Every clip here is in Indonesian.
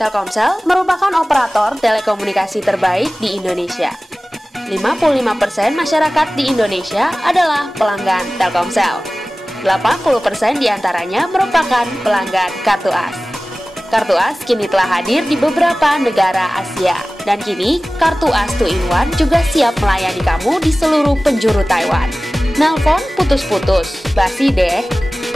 Telkomsel merupakan operator telekomunikasi terbaik di Indonesia. 55% masyarakat di Indonesia adalah pelanggan Telkomsel. 80% diantaranya merupakan pelanggan Kartu As. Kartu As kini telah hadir di beberapa negara Asia. Dan kini, Kartu As 2-in-1 juga siap melayani kamu di seluruh penjuru Taiwan. Nelpon putus-putus, basi deh.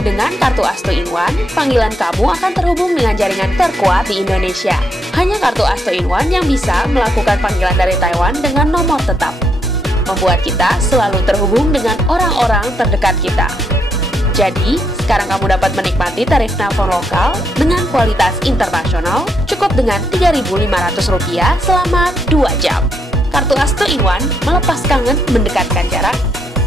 Dengan Kartu As 2-in-1, panggilan kamu akan terhubung dengan jaringan terkuat di Indonesia. Hanya Kartu As 2-in-1 yang bisa melakukan panggilan dari Taiwan dengan nomor tetap. Membuat kita selalu terhubung dengan orang-orang terdekat kita. Jadi, sekarang kamu dapat menikmati tarif nelpon lokal dengan kualitas internasional cukup dengan Rp3.500 selama 2 jam. Kartu As 2-in-1 melepas kangen mendekatkan jarak.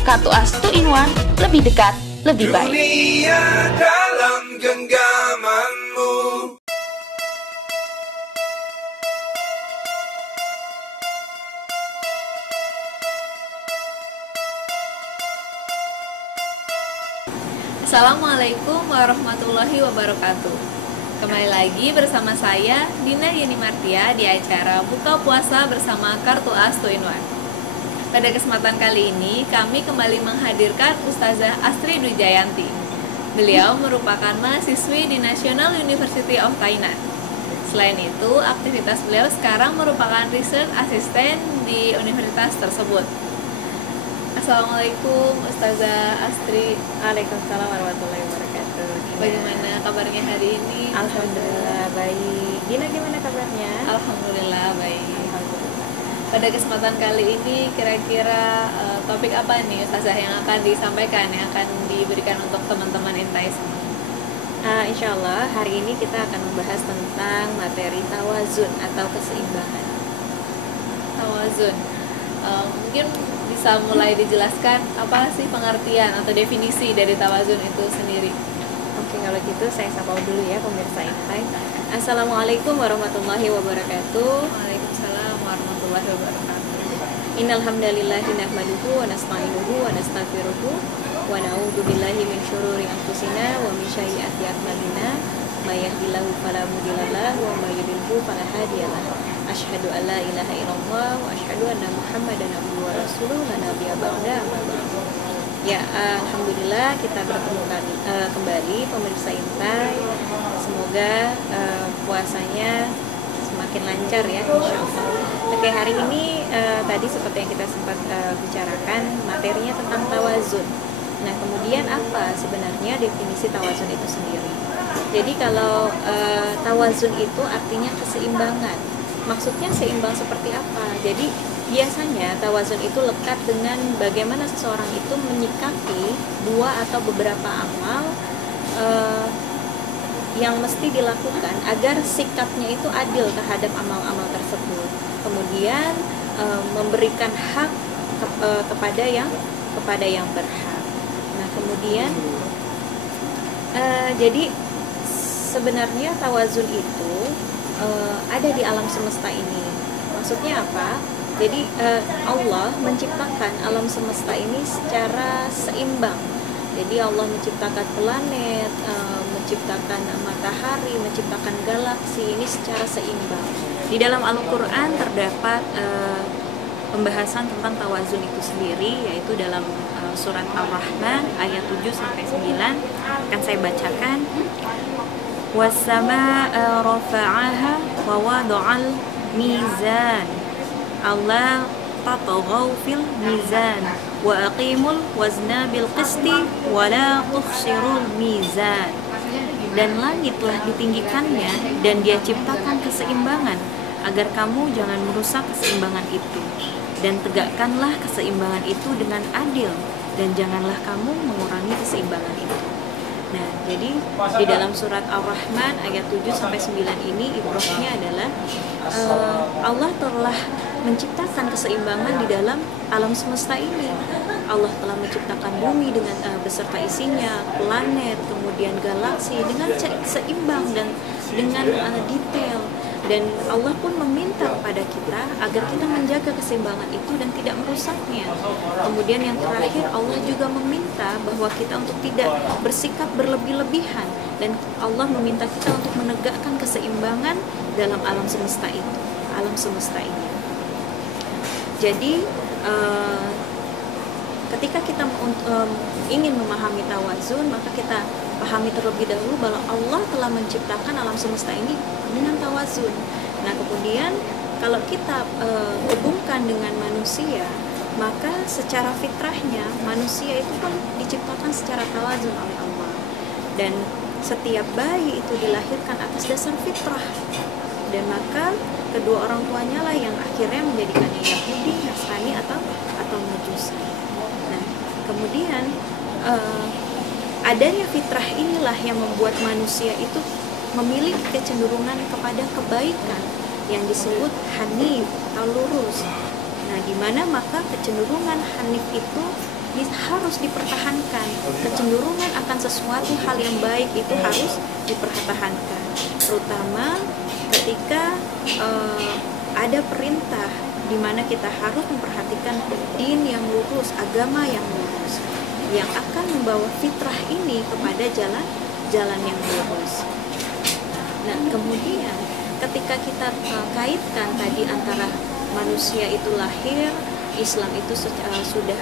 Kartu As 2-in-1 lebih dekat, lebih baik. Dunia dalam genggamanmu. Assalamualaikum warahmatullahi wabarakatuh. Kembali lagi bersama saya Dina Yeni Martia di acara Buka Puasa bersama Kartu As 2-in-1. Pada kesempatan kali ini kami kembali menghadirkan Ustazah Astri Dwi Jayanti. Beliau merupakan mahasiswi di National University of Tainan. Selain itu, aktivitas beliau sekarang merupakan research assistant di universitas tersebut. Assalamualaikum Ustazah Astri. Waalaikumsalam warahmatullahi wabarakatuh. Bagaimana kabarnya hari ini? Alhamdulillah baik. Dina gimana kabarnya? Alhamdulillah baik. Alhamdulillah. Pada kesempatan kali ini kira-kira topik apa nih Ustazah yang akan disampaikan, yang akan diberikan untuk teman-teman Intai semua? Insya Allah hari ini kita akan membahas tentang materi tawazun atau keseimbangan. Tawazun. Mungkin bisa mulai dijelaskan apa sih pengertian atau definisi dari tawazun itu sendiri? Oke, kalau gitu saya sapa dulu ya pemirsa Intai. Assalamualaikum warahmatullahi wabarakatuh. Waalaikumsalam warahmatullahi wabarakatuh. Innal hamdalillahi nahmaduhu wa nasta'inuhu wa nastaghfiruhu wa na'udzu billahi min syururi anfusina wa min sayyiati a'malina may yahdihillahu fala mudhillalah wa may yudhlilhu fala hadiyalah. Asyhadu an la ilaha illallah wa asyhadu anna Muhammadan abduhu wa rasuluhu la nabiyya ba'da. Ya, alhamdulillah kita bertemu kembali pemirsa Intai. Semoga puasanya semakin lancar ya, insyaallah. Oke, hari ini tadi seperti yang kita sempat bicarakan, materinya tentang tawazun. Nah, kemudian apa sebenarnya definisi tawazun itu sendiri? Jadi kalau tawazun itu artinya keseimbangan. Maksudnya seimbang seperti apa? Jadi biasanya tawazun itu lekat dengan bagaimana seseorang itu menyikapi dua atau beberapa amal yang mesti dilakukan agar sikapnya itu adil terhadap amal-amal tersebut. Kemudian memberikan hak kepada yang berhak. Nah, kemudian jadi sebenarnya tawazun itu ada di alam semesta ini. Maksudnya apa? Jadi Allah menciptakan alam semesta ini secara seimbang. Jadi Allah menciptakan planet, menciptakan matahari, menciptakan galaksi ini secara seimbang. Di dalam Al-Quran terdapat pembahasan tentang tawazun itu sendiri, yaitu dalam surat Ar-Rahman ayat 7-9 akan saya bacakan. Was-samaa'a rafa'aha wa wada'al mizan alla tatghaw fil mizan wa aqimul wazna bil qisti wa la tukhsirul mizan. Dan langit telah ditinggikannya dan Dia ciptakan keseimbangan agar kamu jangan merusak keseimbangan itu, dan tegakkanlah keseimbangan itu dengan adil dan janganlah kamu mengurangi keseimbangan itu. Nah, jadi di dalam surat Ar-Rahman ayat 7-9 ini ibrahnya adalah Allah telah menciptakan keseimbangan di dalam alam semesta ini. Allah telah menciptakan bumi dengan beserta isinya, planet, kemudian galaksi dengan seimbang dan dengan detail. Dan Allah pun meminta kepada kita agar kita menjaga keseimbangan itu dan tidak merusaknya. Kemudian yang terakhir, Allah juga meminta bahwa kita untuk tidak bersikap berlebih-lebihan, dan Allah meminta kita untuk menegakkan keseimbangan dalam alam semesta itu, alam semesta ini. Jadi ketika kita ingin memahami tawazun, maka kita pahami terlebih dahulu bahwa Allah telah menciptakan alam semesta ini dengan tawazun. Nah, kemudian kalau kita hubungkan dengan manusia, maka secara fitrahnya manusia itu pun diciptakan secara tawazun oleh Allah. Dan setiap bayi itu dilahirkan atas dasar fitrah. Dan maka kedua orang tuanya lah yang akhirnya menjadikannya Yahudi, Nasrani atau Majusi. Nah, kemudian adanya fitrah inilah yang membuat manusia itu memiliki kecenderungan kepada kebaikan yang disebut hanif atau lurus. Nah, di mana maka kecenderungan hanif itu harus dipertahankan. Kecenderungan akan sesuatu hal yang baik itu harus dipertahankan, terutama ketika ada perintah di mana kita harus memperhatikan din yang lurus, agama yang lurus, yang akan membawa fitrah ini kepada jalan yang lurus. Nah, kemudian ketika kita kaitkan tadi antara manusia itu lahir, Islam itu sudah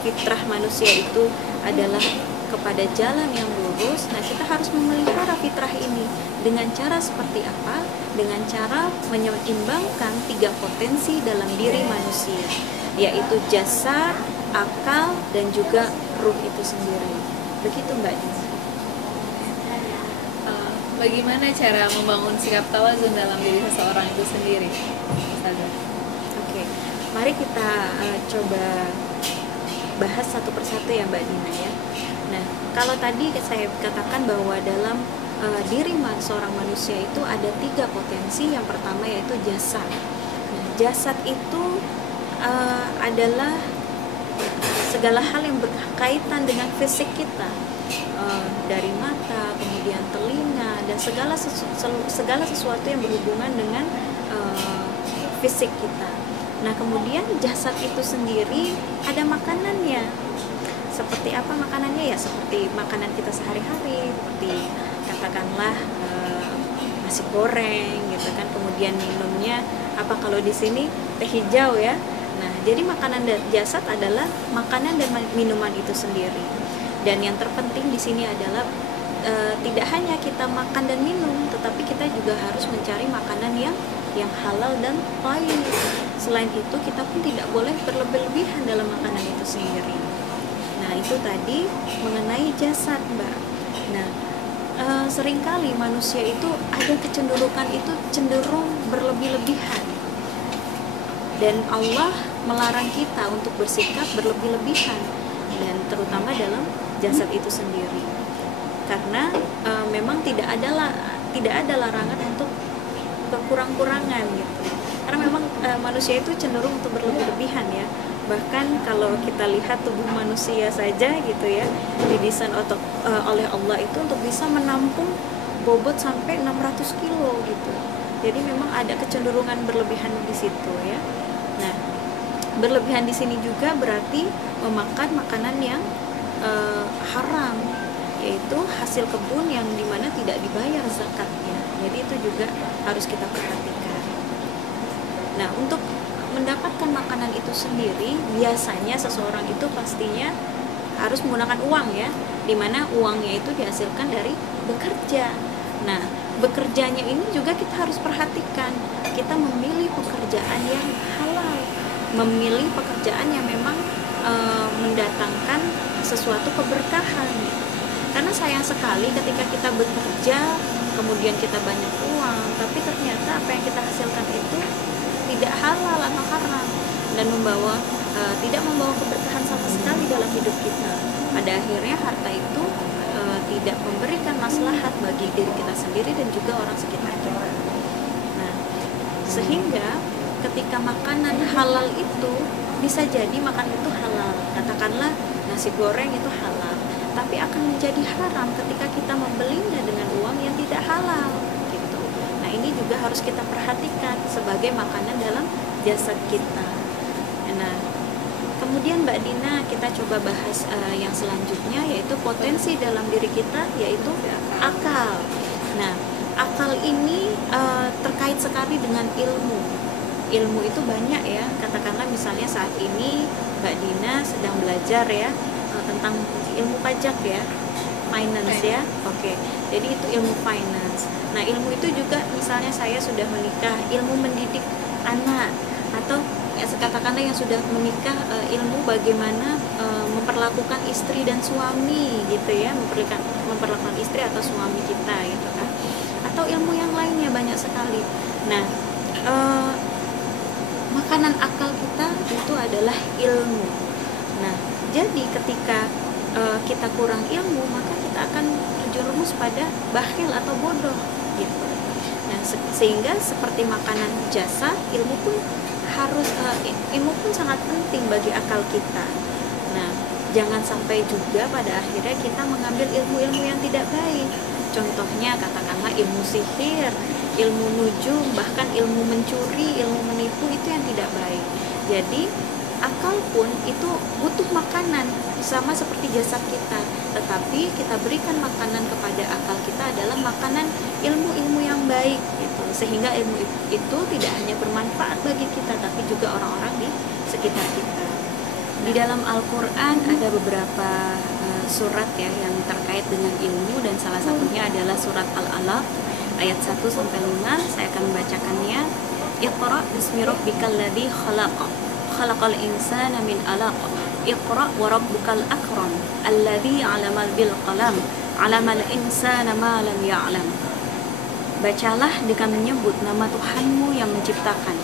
fitrah manusia itu adalah kepada jalan yang lurus. Nah, kita harus memelihara fitrah ini dengan cara seperti apa? Dengan cara menyeimbangkan 3 potensi dalam diri manusia, yaitu jasad, akal, dan juga ruh itu sendiri. Begitu Mbak Dina. Bagaimana cara membangun sikap tawazun dalam diri seseorang itu sendiri, Ustazah? Oke, mari kita coba bahas satu persatu ya Mbak Dina ya. Nah, kalau tadi saya katakan bahwa dalam diri seorang manusia itu ada 3 potensi. Yang pertama yaitu jasad. Nah, jasad itu adalah segala hal yang berkaitan dengan fisik kita, dari mata, kemudian telinga, dan segala sesuatu yang berhubungan dengan fisik kita. Nah, kemudian jasad itu sendiri ada makanannya. Seperti apa makanannya? Ya seperti makanan kita sehari-hari, seperti katakanlah nasi goreng gitu kan. Kemudian minumnya apa, kalau di sini teh hijau ya. Nah, jadi makanan dan jasad adalah makanan dan minuman itu sendiri. Dan yang terpenting di sini adalah tidak hanya kita makan dan minum, tetapi kita juga harus mencari makanan yang halal dan thayyib. Selain itu, kita pun tidak boleh berlebih-lebihan dalam makanan itu sendiri. Nah, itu tadi mengenai jasad, Mbak. Nah, seringkali manusia itu ada kecenderungan itu cenderung berlebih-lebihan. Dan Allah melarang kita untuk bersikap berlebih-lebihan, dan terutama dalam jasad itu sendiri. Karena memang tidak ada larangan untuk kekurang-kurangan gitu. Karena memang manusia itu cenderung untuk berlebih-lebihan ya. Bahkan kalau kita lihat tubuh manusia saja gitu ya, didesain oleh Allah itu untuk bisa menampung bobot sampai 600 kilo gitu. Jadi memang ada kecenderungan berlebihan di situ ya. Nah, berlebihan di sini juga berarti memakan makanan yang haram, yaitu hasil kebun yang dimana tidak dibayar zakatnya. Jadi itu juga harus kita perhatikan. Nah, untuk mendapatkan makanan itu sendiri, biasanya seseorang itu pastinya harus menggunakan uang ya, dimana uangnya itu dihasilkan dari bekerja. Nah, bekerjanya ini juga kita harus perhatikan. Kita memilih pekerjaan yang halal, memilih pekerjaan yang memang mendatangkan sesuatu keberkahan. Karena sayang sekali ketika kita bekerja, kemudian kita banyak uang, tapi ternyata apa yang kita hasilkan itu tidak halal atau haram, dan tidak membawa keberkahan sama sekali dalam hidup kita. Pada akhirnya harta itu tidak memberikan maslahat bagi diri kita sendiri dan juga orang sekitar kita. Nah, sehingga ketika makanan halal itu bisa jadi makan itu halal, katakanlah nasi goreng itu halal, tapi akan menjadi haram ketika kita membelinya dengan uang yang tidak halal gitu. Nah, ini juga harus kita perhatikan sebagai makanan dalam jasad kita. Nah, kemudian Mbak Dina, kita coba bahas yang selanjutnya, yaitu potensi dalam diri kita, yaitu akal. Nah, akal ini terkait sekali dengan ilmu. Ilmu itu banyak ya, katakanlah misalnya saat ini Mbak Dina sedang belajar ya tentang ilmu pajak ya, finance ya. Oke. Jadi itu ilmu finance. Nah, ilmu itu juga misalnya saya sudah menikah, ilmu mendidik anak, atau katakanlah yang sudah menikah, ilmu bagaimana memperlakukan istri dan suami gitu ya, memperlakukan istri atau suami kita gitu kan. Atau ilmu yang lainnya banyak sekali. Nah, makanan akal kita itu adalah ilmu. Nah, jadi ketika kita kurang ilmu, maka kita akan terjerumus pada bakhil atau bodoh gitu. Nah, sehingga seperti makanan jasad, ilmu pun sangat penting bagi akal kita. Nah, jangan sampai juga pada akhirnya kita mengambil ilmu-ilmu yang tidak baik. Contohnya katakanlah ilmu sihir, ilmu nujum, bahkan ilmu mencuri, ilmu menipu, itu yang tidak baik. Jadi akal pun itu butuh makanan sama seperti jasad kita, tetapi kita berikan makanan kepada akal kita adalah makanan ilmu-ilmu yang baik gitu, sehingga ilmu itu tidak hanya bermanfaat bagi kita tapi juga orang-orang di sekitar kita. Di dalam Al-Quran ada beberapa surat ya yang terkait dengan ilmu, dan salah satunya adalah surat Al-Alaq ayat 1-5. Saya akan membacakannya. Iqra bismi rabbikal ladzi khalaq, khalaqal insana min 'alaq, Iqra wa rabbukal akram, alladzi 'alamal bil qalam, 'alamal insana ma lam ya'lam. Bacalah dengan menyebut nama Tuhanmu yang menciptakan.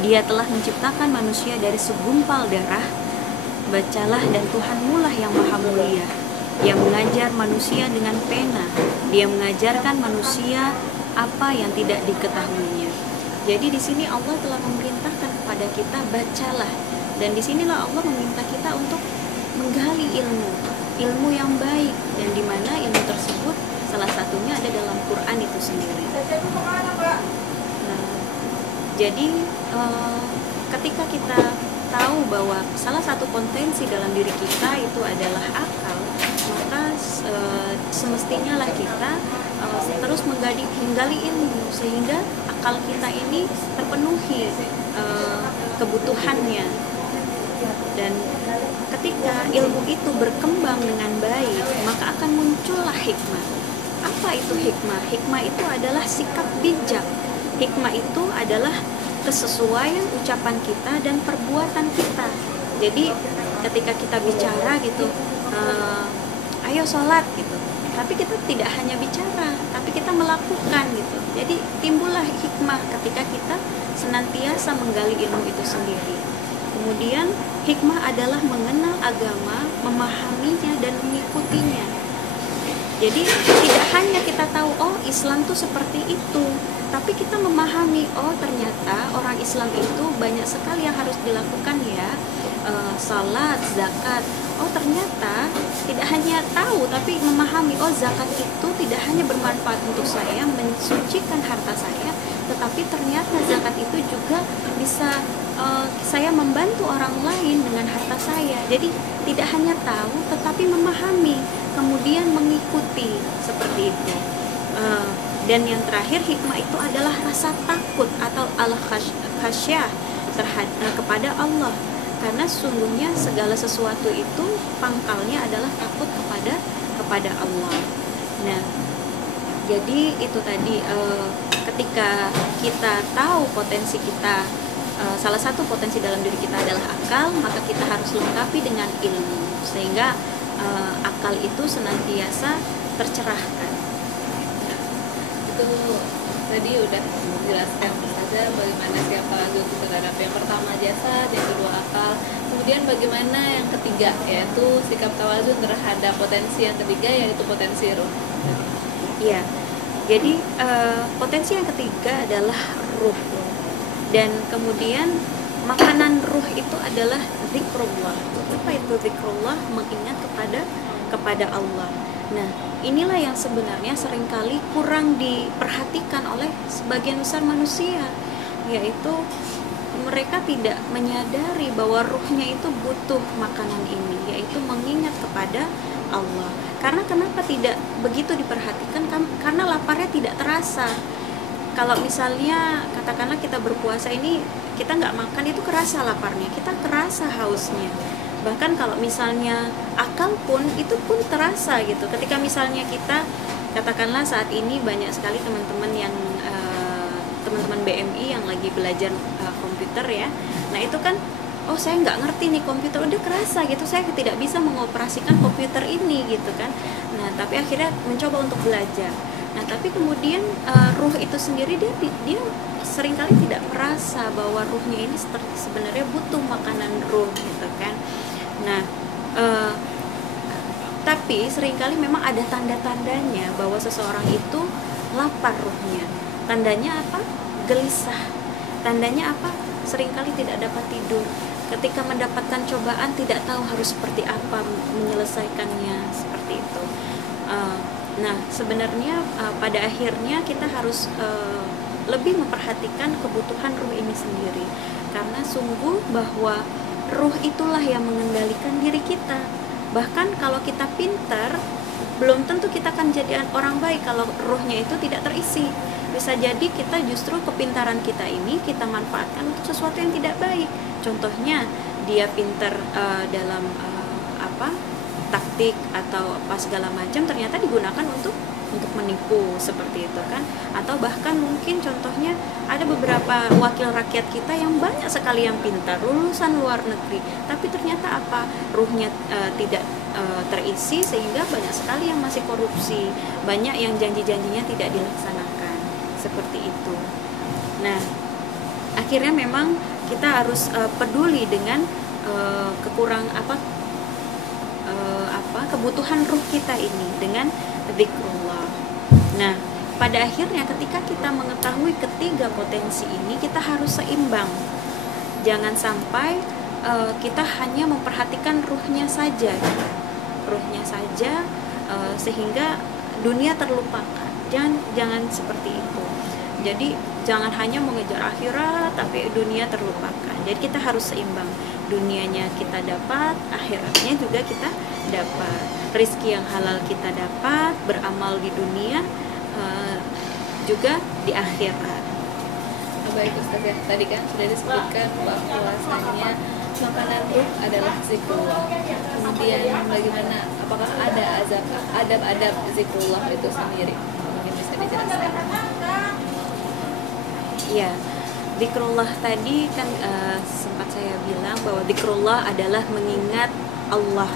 Dia telah menciptakan manusia dari segumpal darah. Bacalah, dan Tuhanmu lah yang maha mulia, yang mengajar manusia dengan pena. Dia mengajarkan manusia apa yang tidak diketahuinya. Jadi di sini Allah telah memerintahkan kepada kita, bacalah. Dan disinilah Allah meminta kita untuk menggali ilmu yang baik, dan di mana ilmu tersebut salah satunya ada dalam Quran itu sendiri. Jadi ketika kita tahu bahwa salah satu potensi dalam diri kita itu adalah akal, maka semestinya lah kita terus menggali ilmu sehingga akal kita ini terpenuhi kebutuhannya. Dan ketika ilmu itu berkembang dengan baik, maka akan muncullah hikmah. Apa itu hikmah? Hikmah itu adalah sikap bijak. Hikmah itu adalah kesesuaian ucapan kita dan perbuatan kita. Jadi ketika kita bicara gitu, ayo sholat gitu, tapi kita tidak hanya bicara, tapi kita melakukan gitu. Jadi timbullah hikmah ketika kita senantiasa menggali ilmu itu sendiri. Kemudian hikmah adalah mengenal agama, memahaminya dan mengikutinya. Jadi tidak hanya kita tahu, oh Islam tuh seperti itu, tapi kita memahami, oh ternyata orang Islam itu banyak sekali yang harus dilakukan ya, salat, zakat. Oh ternyata tidak hanya tahu, tapi memahami, oh zakat itu tidak hanya bermanfaat untuk saya, mensucikan harta saya, tetapi ternyata zakat itu juga bisa saya membantu orang lain dengan harta saya. Jadi tidak hanya tahu, tetapi memahami, kemudian mengikuti seperti itu. Dan yang terakhir, hikmah itu adalah rasa takut atau al-khasyah kepada Allah, karena sesungguhnya segala sesuatu itu pangkalnya adalah takut kepada Allah. Nah, jadi itu tadi, ketika kita tahu potensi kita, salah satu potensi dalam diri kita adalah akal, maka kita harus lengkapi dengan ilmu sehingga akal itu senantiasa tercerahkan. Itu tadi udah menjelaskan saja bagaimana siapa itu terhadap yang pertama jasad, yang kedua akal, kemudian bagaimana yang ketiga yaitu sikap tawazun terhadap potensi yang ketiga yaitu potensi ruh. Iya, jadi potensi yang ketiga adalah ruh, dan kemudian makanan ruh itu adalah zikrullah. Apa itu zikrullah? Mengingat kepada kepada Allah. Nah, inilah yang sebenarnya seringkali kurang diperhatikan oleh sebagian besar manusia, yaitu mereka tidak menyadari bahwa ruhnya itu butuh makanan ini, yaitu mengingat kepada Allah. Karena kenapa tidak begitu diperhatikan? Karena laparnya tidak terasa. Kalau misalnya katakanlah kita berpuasa ini, kita nggak makan, itu kerasa laparnya, kita kerasa hausnya. Bahkan kalau misalnya akal pun, itu pun terasa gitu. Ketika misalnya kita, katakanlah saat ini banyak sekali teman-teman yang teman-teman BMI yang lagi belajar komputer ya. Nah itu kan, oh saya nggak ngerti nih komputer, udah kerasa gitu, saya tidak bisa mengoperasikan komputer ini gitu kan. Nah tapi akhirnya mencoba untuk belajar. Nah tapi kemudian ruh itu sendiri dia seringkali tidak merasa bahwa ruhnya ini sebenarnya butuh makanan ruh gitu kan. Nah tapi seringkali memang ada tanda-tandanya bahwa seseorang itu lapar ruhnya. Tandanya apa? Gelisah. Tandanya apa? Seringkali tidak dapat tidur. Ketika mendapatkan cobaan tidak tahu harus seperti apa menyelesaikannya, seperti itu. Nah, sebenarnya pada akhirnya kita harus lebih memperhatikan kebutuhan ruh ini sendiri. Karena sungguh bahwa ruh itulah yang mengendalikan diri kita. Bahkan kalau kita pintar, belum tentu kita akan jadi orang baik kalau ruhnya itu tidak terisi. Bisa jadi kita justru kepintaran kita ini kita manfaatkan untuk sesuatu yang tidak baik. Contohnya dia pintar dalam taktik atau apa segala macam, ternyata digunakan untuk menipu seperti itu kan. Atau bahkan mungkin contohnya ada beberapa wakil rakyat kita yang banyak sekali yang pintar, lulusan luar negeri, tapi ternyata apa, ruhnya tidak terisi, sehingga banyak sekali yang masih korupsi, banyak yang janji-janjinya tidak dilaksanakan, seperti itu. Nah, akhirnya memang kita harus peduli dengan kebutuhan ruh kita ini dengan zikrullah. Nah, pada akhirnya ketika kita mengetahui ketiga potensi ini, kita harus seimbang. Jangan sampai kita hanya memperhatikan ruhnya saja, sehingga dunia terlupakan. Jangan seperti itu. Jadi jangan hanya mengejar akhirat tapi dunia terlupakan. Jadi kita harus seimbang. Dunianya kita dapat, akhiratnya juga kita dapat. Rizki yang halal kita dapat, beramal di dunia juga di akhirat. Baik Ustazah, tadi kan sudah disebutkan bahwasanya makanan ruh adalah zikrullah. Kemudian bagaimana, apakah ada adab-adab zikrullah itu sendiri? Mungkin bisa dijelaskan. Ya, zikrullah tadi kan sempat saya bilang bahwa zikrullah adalah mengingat Allah,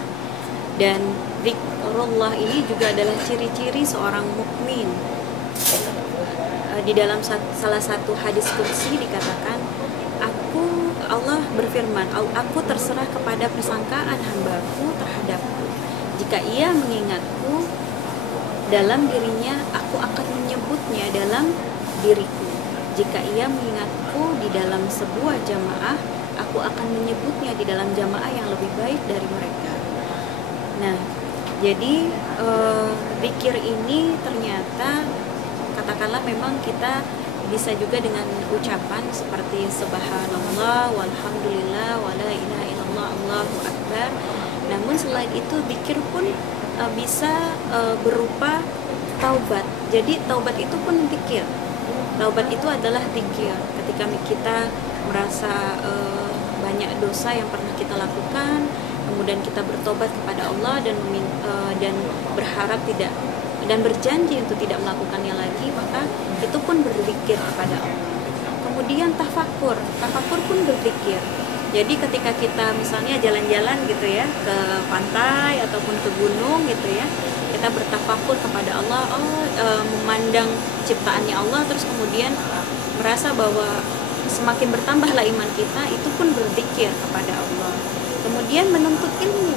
dan zikrullah ini juga adalah ciri-ciri seorang mukmin. Di dalam salah satu hadis qudsi dikatakan, Allah berfirman, aku terserah kepada persangkaan hambaku terhadapku. Jika ia mengingatku dalam dirinya, aku akan menyebutnya dalam diriku. Jika ia mengingatku di dalam sebuah jamaah, aku akan menyebutnya di dalam jamaah yang lebih baik dari mereka. Nah, jadi zikir ini ternyata katakanlah memang kita bisa juga dengan ucapan seperti subhanallah, walhamdulillah, wala ilaha illallah, Allahu akbar. Namun selain itu zikir pun bisa berupa taubat. Jadi taubat itu pun zikir. Taubat itu adalah zikir. Ketika kita merasa banyak dosa yang pernah kita lakukan, kemudian kita bertobat kepada Allah dan berharap tidak dan berjanji untuk tidak melakukannya lagi, maka itu pun berzikir kepada Allah. Kemudian tafakur pun berzikir. Jadi ketika kita misalnya jalan-jalan gitu ya ke pantai ataupun ke gunung gitu ya, kita bertafakur kepada Allah, memandang ciptaannya Allah, terus kemudian merasa bahwa semakin bertambahlah iman kita, itu pun berzikir kepada Allah. Kemudian menuntut ilmu,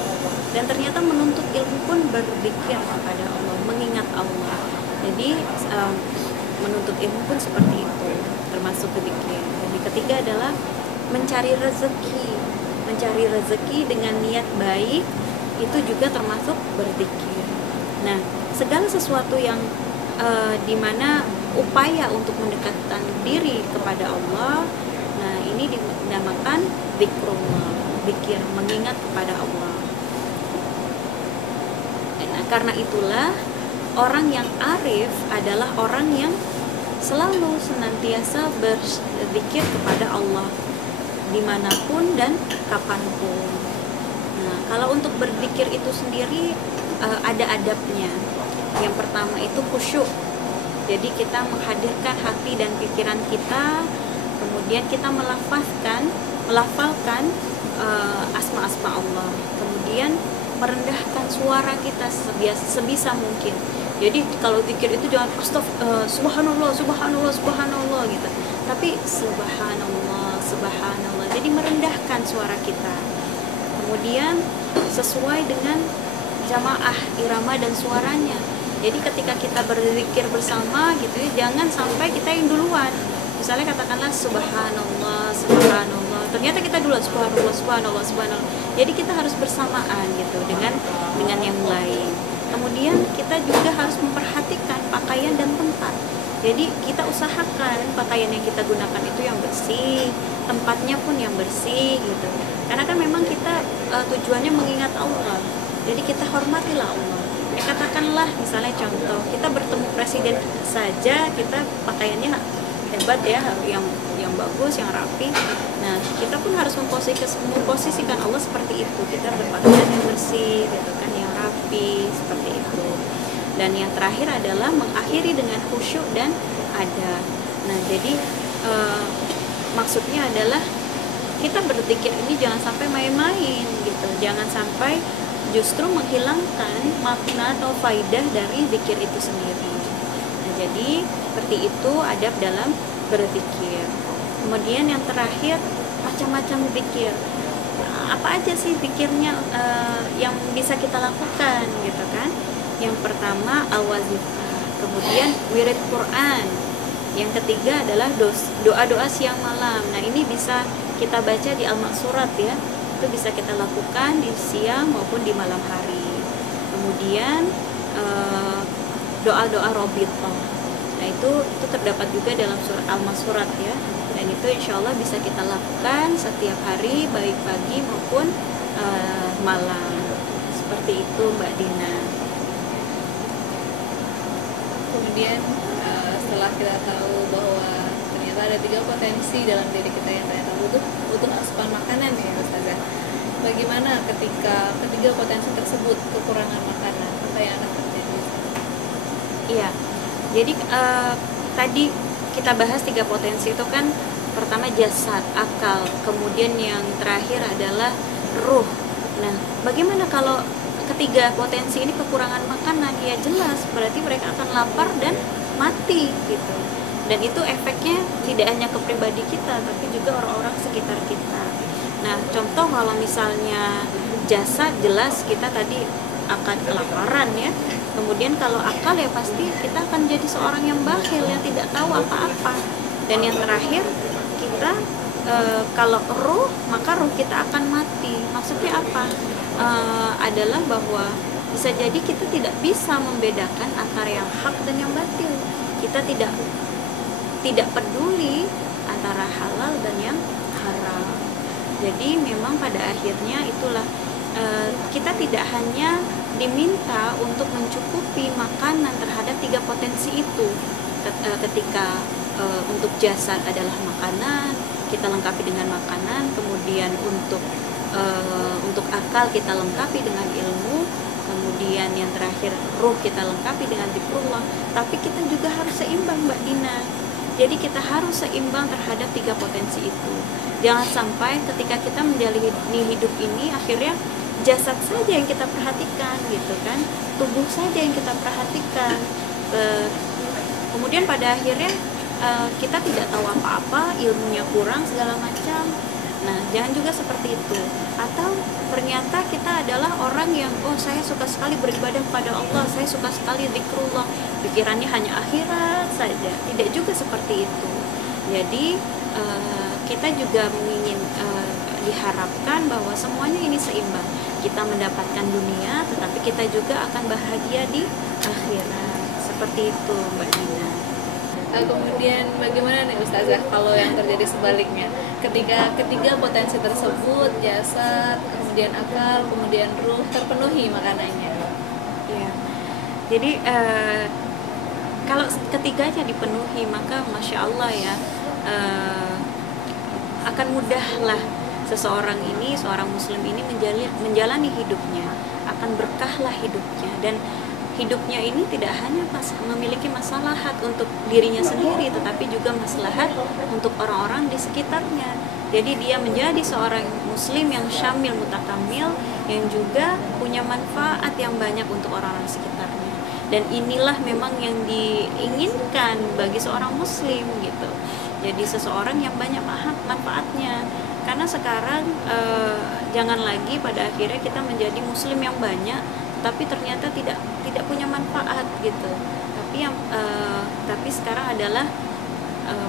dan ternyata menuntut ilmu pun berzikir kepada Allah, mengingat Allah. Jadi menuntut ilmu pun seperti itu, termasuk berzikir. Jadi ketiga adalah mencari rezeki dengan niat baik, itu juga termasuk berzikir. Nah, segala sesuatu yang dimana upaya untuk mendekatkan diri kepada Allah, nah ini dinamakan zikrullah, zikir, mengingat kepada Allah. Nah, karena itulah orang yang arif adalah orang yang selalu senantiasa berzikir kepada Allah dimanapun dan kapanpun. Nah, kalau untuk berzikir itu sendiri ada adabnya. Yang pertama itu khusyuk. Jadi kita menghadirkan hati dan pikiran kita, kemudian kita melafalkan asma-asma Allah, kemudian merendahkan suara kita sebisa mungkin. Jadi kalau zikir itu jangan subhanallah gitu, tapi subhanallah. Jadi merendahkan suara kita, kemudian sesuai dengan jamaah irama dan suaranya. Jadi ketika kita berzikir bersama gitu ya, jangan sampai kita yang duluan. Misalnya katakanlah subhanallah, ternyata kita duluan subhanallah. Jadi kita harus bersamaan gitu dengan yang lain. Kemudian kita juga harus memperhatikan pakaian dan tempat. Jadi kita usahakan pakaian yang kita gunakan itu yang bersih, tempatnya pun yang bersih gitu. Karena kan memang kita tujuannya mengingat Allah. Jadi kita hormatilah Allah. Katakanlah misalnya contoh, kita bertemu presiden saja, kita pakaiannya hebat ya, yang bagus, yang rapi. Nah, kita pun harus memposisikan Allah seperti itu. Kita berpakaian yang bersih gitu kan, yang rapi seperti itu. Dan yang terakhir adalah mengakhiri dengan khusyuk dan adab. Nah, jadi maksudnya adalah kita berzikir ini jangan sampai main-main gitu. Jangan sampai justru menghilangkan makna atau faidah dari zikir itu sendiri. Nah, jadi seperti itu adab dalam berzikir. Kemudian yang terakhir, macam-macam zikir. Apa aja sih zikirnya yang bisa kita lakukan gitu kan? Yang pertama al-wazifah, kemudian wirid Quran. Yang ketiga adalah doa-doa siang malam. Nah, ini bisa kita baca di al-maksurat ya. Itu bisa kita lakukan di siang maupun di malam hari. Kemudian doa-doa robitoh. Nah, itu terdapat juga dalam surat al-maksurat ya. Dan itu insya Allah bisa kita lakukan setiap hari, baik pagi maupun malam. Seperti itu Mbak Dina. Kemudian setelah kita tahu bahwa ternyata ada 3 potensi dalam diri kita yang ternyata butuh asupan makanan ya Ustazah. Bagaimana ketika ketiga potensi tersebut kekurangan makanan, apa yang akan terjadi? Iya, jadi tadi kita bahas 3 potensi itu kan, pertama jasad, akal, kemudian yang terakhir adalah ruh. Nah, bagaimana kalau ketiga potensi ini kekurangan makanan? Ya jelas, berarti mereka akan lapar dan mati gitu. Dan itu efeknya tidak hanya ke pribadi kita, tapi juga orang-orang sekitar kita. Nah, contoh kalau misalnya jasad, jelas kita tadi akan kelaparan ya. Kemudian kalau akal ya pasti kita akan jadi seorang yang bakhil, yang tidak tahu apa-apa. Dan yang terakhir kita kalau ruh, maka ruh kita akan mati. Maksudnya apa? Adalah bahwa bisa jadi kita tidak bisa membedakan antara yang hak dan yang batil. Kita tidak peduli antara halal dan yang haram. Jadi memang pada akhirnya itulah kita tidak hanya diminta untuk mencukupi makanan terhadap 3 potensi itu. Ketika untuk jasad adalah makanan, kita lengkapi dengan makanan. Kemudian untuk akal kita lengkapi dengan ilmu. Kemudian yang terakhir ruh kita lengkapi dengan zikrullah. Tapi kita juga harus seimbang Mbak Dina. Jadi kita harus seimbang terhadap 3 potensi itu. Jangan sampai ketika kita menjalani hidup ini akhirnya jasad saja yang kita perhatikan gitu kan, tubuh saja yang kita perhatikan. Kemudian pada akhirnya kita tidak tahu apa-apa, ilmunya kurang segala macam. Nah, jangan juga seperti itu. Atau ternyata kita adalah orang yang saya suka sekali beribadah kepada Allah, saya suka sekali zikrullah, pikirannya hanya akhirat saja. Tidak juga seperti itu. Jadi kita juga diharapkan bahwa semuanya ini seimbang. kita mendapatkan dunia, tetapi kita juga akan bahagia di akhirat. Seperti itu, Mbak Dina. Kemudian bagaimana nih Ustazah kalau yang terjadi sebaliknya, ketika ketiga potensi tersebut, jasad, kemudian akal, kemudian ruh terpenuhi makanannya? Ya. Jadi kalau ketiganya dipenuhi, maka masya Allah ya, akan mudahlah seseorang ini, seorang muslim ini menjalani hidupnya, akan berkahlah hidupnya, dan hidupnya ini tidak hanya memiliki maslahat untuk dirinya sendiri, tetapi juga maslahat untuk orang-orang di sekitarnya. Jadi dia menjadi seorang muslim yang syamil mutakamil, yang juga punya manfaat yang banyak untuk orang-orang sekitarnya. Dan inilah memang yang diinginkan bagi seorang muslim gitu. Jadi seseorang yang banyak manfaatnya. Karena sekarang jangan lagi pada akhirnya kita menjadi muslim yang banyak, tapi ternyata tidak punya manfaat gitu. Tapi sekarang adalah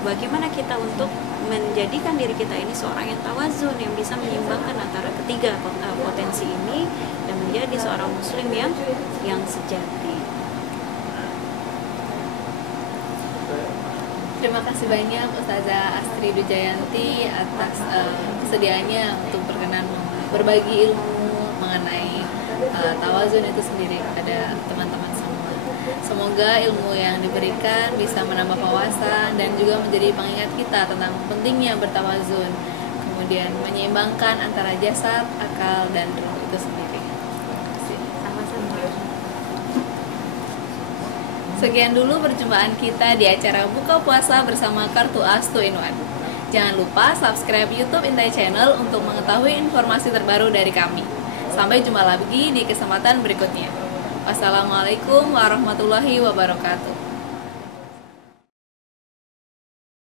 bagaimana kita untuk menjadikan diri kita ini seorang yang tawazun, yang bisa menyeimbangkan antara ketiga potensi ini dan menjadi seorang muslim yang sejati. Terima kasih banyak Ustazah Astri Dujayanti atas kesediaannya untuk berkenan berbagi ilmu mengenai tawazun itu sendiri kepada teman-teman semua. Semoga ilmu yang diberikan bisa menambah wawasan dan juga menjadi pengingat kita tentang pentingnya bertawazun, kemudian menyeimbangkan antara jasad, akal, dan ruh itu sendiri. Sama-sama. Sekian dulu perjumpaan kita di acara Buka Puasa bersama Kartu As 2-in-1. Jangan lupa subscribe YouTube Intai Channel untuk mengetahui informasi terbaru dari kami. Sampai jumpa lagi di kesempatan berikutnya. Wassalamualaikum warahmatullahi wabarakatuh.